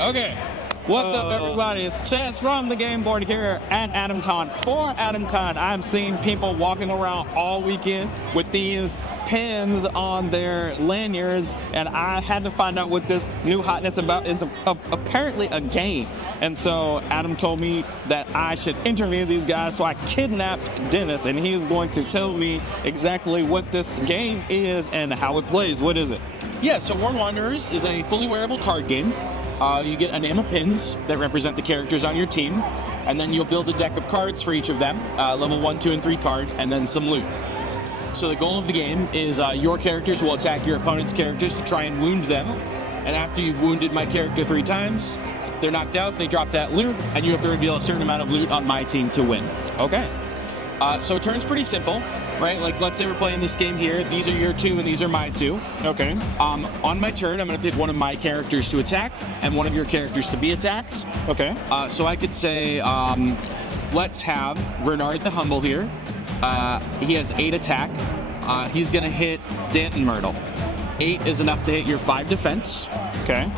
Okay. What's up, everybody? It's Chance from the Game Board here at AdamCon. For AdamCon, I'm seeing people walking around all weekend with these pins on their lanyards, and I had to find out what this new hotness about is. Apparently a game, and so Adam told me that I should interview these guys, so I kidnapped Dennis, and he is going to tell me exactly what this game is and how it plays. What is it? Yeah, so Worn Wanderers is a fully wearable card game. You get a name of pins that represent the characters on your team, and then you'll build a deck of cards for each of them, level 1, 2, and 3 card, and then some loot. So the goal of the game is your characters will attack your opponent's characters to try and wound them, and after you've wounded my character 3 times, they're knocked out, they drop that loot, and you have to reveal a certain amount of loot on my team to win. Okay. So it turns pretty simple, right? Like, let's say we're playing this game here. These are your 2 and these are my 2. Okay. On my turn, I'm going to pick one of my characters to attack and one of your characters to be attacked. Okay. So I could say, let's have Bernard the Humble here. He has 8 attack. He's going to hit Danton Myrtle. 8 is enough to hit your 5 defense. Okay.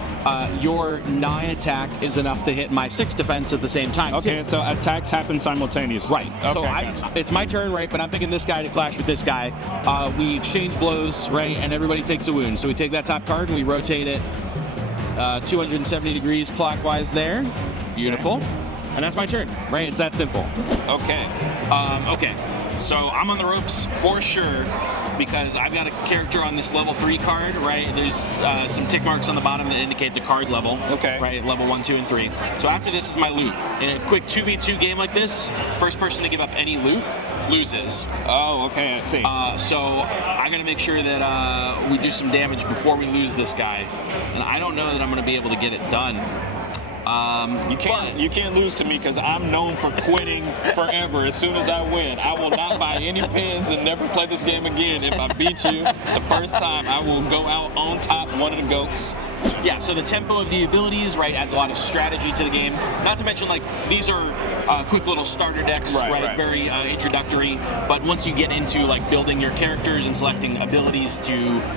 Your 9 attack is enough to hit my 6 defense at the same time. Okay, so attacks happen simultaneously. Right. Okay, So it's my turn, right? But I'm picking this guy to clash with this guy. We exchange blows, right? And everybody takes a wound. So we take that top card and we rotate it 270 degrees clockwise there. Beautiful. And that's my turn, right? It's that simple. Okay. Okay. So I'm on the ropes for sure, because I've got a character on this level 3 card, right? There's some tick marks on the bottom that indicate the card level. Okay. Right, level 1, 2, and 3. So after this is my loot. In a quick 2v2 game like this, first person to give up any loot loses. Oh, okay, I see. So I'm gonna make sure that we do some damage before we lose this guy. And I don't know that I'm gonna be able to get it done. You can't lose to me, because I'm known for quitting forever as soon as I win. I will not buy any pins and never play this game again. If I beat you the first time, I will go out on top, one of the goats. Yeah, so the tempo of the abilities, right, adds a lot of strategy to the game. Not to mention, like, these are quick little starter decks, right? Very introductory. But once you get into, like, building your characters and selecting abilities to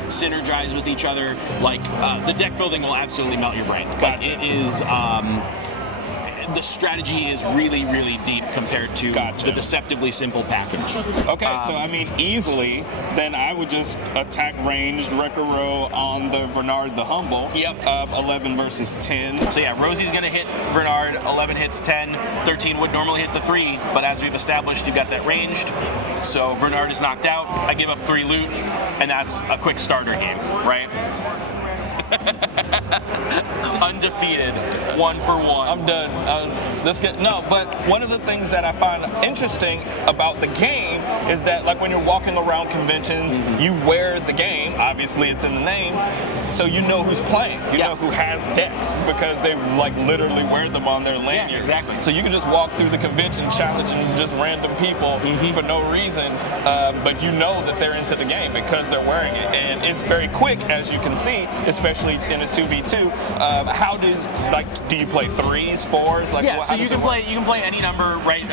synergize with each other, like, the deck building will absolutely melt your brain. But it is, the strategy is really, really deep compared to the deceptively simple package. Okay, so I mean, easily, then I would just attack ranged Wreck-A-Row on the Bernard the Humble. Yep. 11 versus 10. So yeah, Rosie's gonna hit Bernard, 11 hits 10, 13 would normally hit the 3, but as we've established, you've got that ranged. So Bernard is knocked out, I give up 3 loot, and that's a quick starter game, right? Undefeated, 1 for 1. I'm done. But one of the things that I find interesting about the game is that, like, when you're walking around conventions, you wear the game. Obviously, it's in the name, so you know who's playing. You know who has decks, because they, like, literally wear them on their lanyard. Yeah, exactly. So you can just walk through the convention challenging just random people for no reason, but you know that they're into the game because they're wearing it, and it's very quick, as you can see, especially in a 2v2. How do you play 3s, 4s? Like, yeah, so you can play any number, right?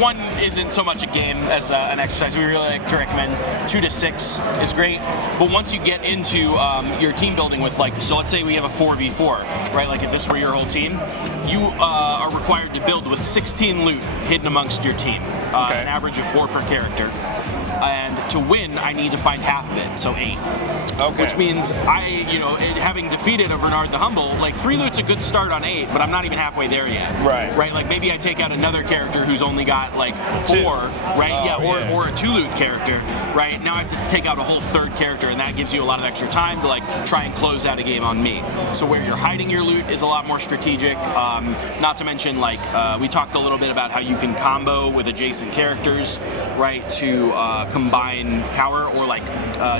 1 isn't so much a game as an exercise. We really like to recommend 2 to 6 is great. But once you get into your team building with, like, so let's say we have a 4v4, right? Like, if this were your whole team, you are required to build with 16 loot hidden amongst your team, an average of 4 per character. And to win, I need to find half of it, so 8. Okay. Which means having defeated a Bernard the Humble, like, 3 loot's a good start on 8, but I'm not even halfway there yet. Right. Right. Like, maybe I take out another character who's only got, like, 4, right? Or a 2 loot character, right? Now I have to take out a whole 3rd character, and that gives you a lot of extra time to, like, try and close out a game on me. So where you're hiding your loot is a lot more strategic. Not to mention, like, we talked a little bit about how you can combo with adjacent characters, right? To combine power, or, like,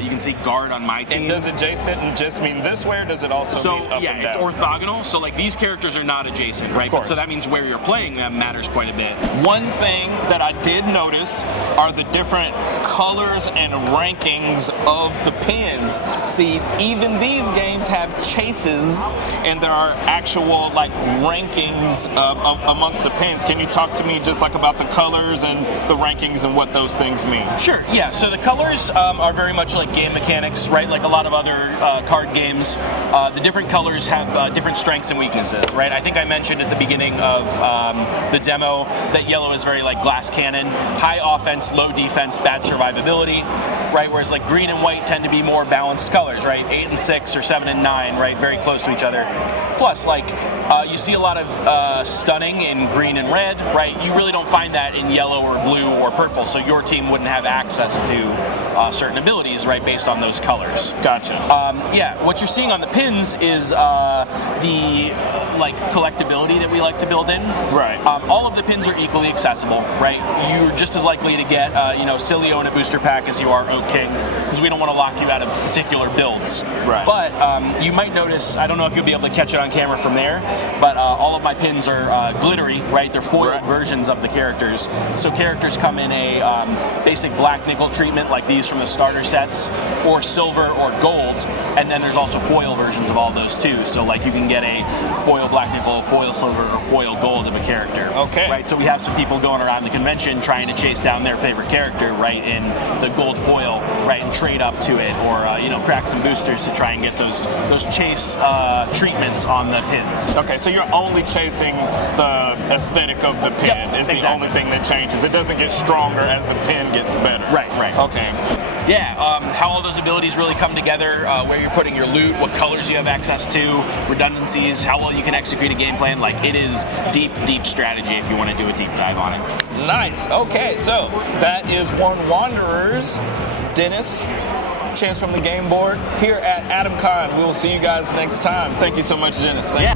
you can see guard on my team. And does adjacent just mean this way, or does it also mean up and down? It's orthogonal. So, like, these characters are not adjacent, right? So that means where you're playing them matters quite a bit. One thing that I did notice are the different colors and rankings of the pins. See, even these games have chases, and there are actual, like, rankings amongst the pins. Can you talk to me just, like, about the colors and the rankings and what those things mean? Sure. Sure, yeah. So the colors are very much like game mechanics, right? Like a lot of other card games. The different colors have different strengths and weaknesses, right? I think I mentioned at the beginning of the demo that yellow is very like glass cannon, high offense, low defense, bad survivability, right? Whereas like green and white tend to be more balanced colors, right? 8 and 6 or 7 and 9, right? Very close to each other. Plus, like you see a lot of stunning in green and red, right? You really don't find that in yellow or blue or purple, so your team wouldn't have access to certain abilities, right, based on those colors. Gotcha. Yeah, what you're seeing on the pins is the like collectibility that we like to build in. Right. All of the pins are equally accessible, right? You're just as likely to get Cilio in a booster pack as you are Oak King, because we don't want to lock you out of particular builds. Right. But you might notice, I don't know if you'll be able to catch it on camera from there, but all of my pins are glittery, right? They're foiled versions of the characters. So characters come in a basic black nickel treatment like these from the starter sets, or silver or gold, and then there's also foil versions of all those too. So like you can get a foil black nickel, foil silver, or foil gold of a character. Okay. Right, so we have some people going around the convention trying to chase down their favorite character, right, in the gold foil, right, and trade up to it, or crack some boosters to try and get those chase treatments on the pins. Okay, so you're only chasing the aesthetic of the pin is the only thing that changes. It doesn't get stronger as the pin gets better. Right. Okay. Yeah, how all those abilities really come together, where you're putting your loot, what colors you have access to, redundancies, how well you can execute a game plan. Like, it is deep strategy if you want to do a deep dive on it. Nice. Okay, so that is one Wanderers. Dennis, Chance from the Game Board, here at AdamCon. We will see you guys next time. Thank you so much, Dennis. Thank you.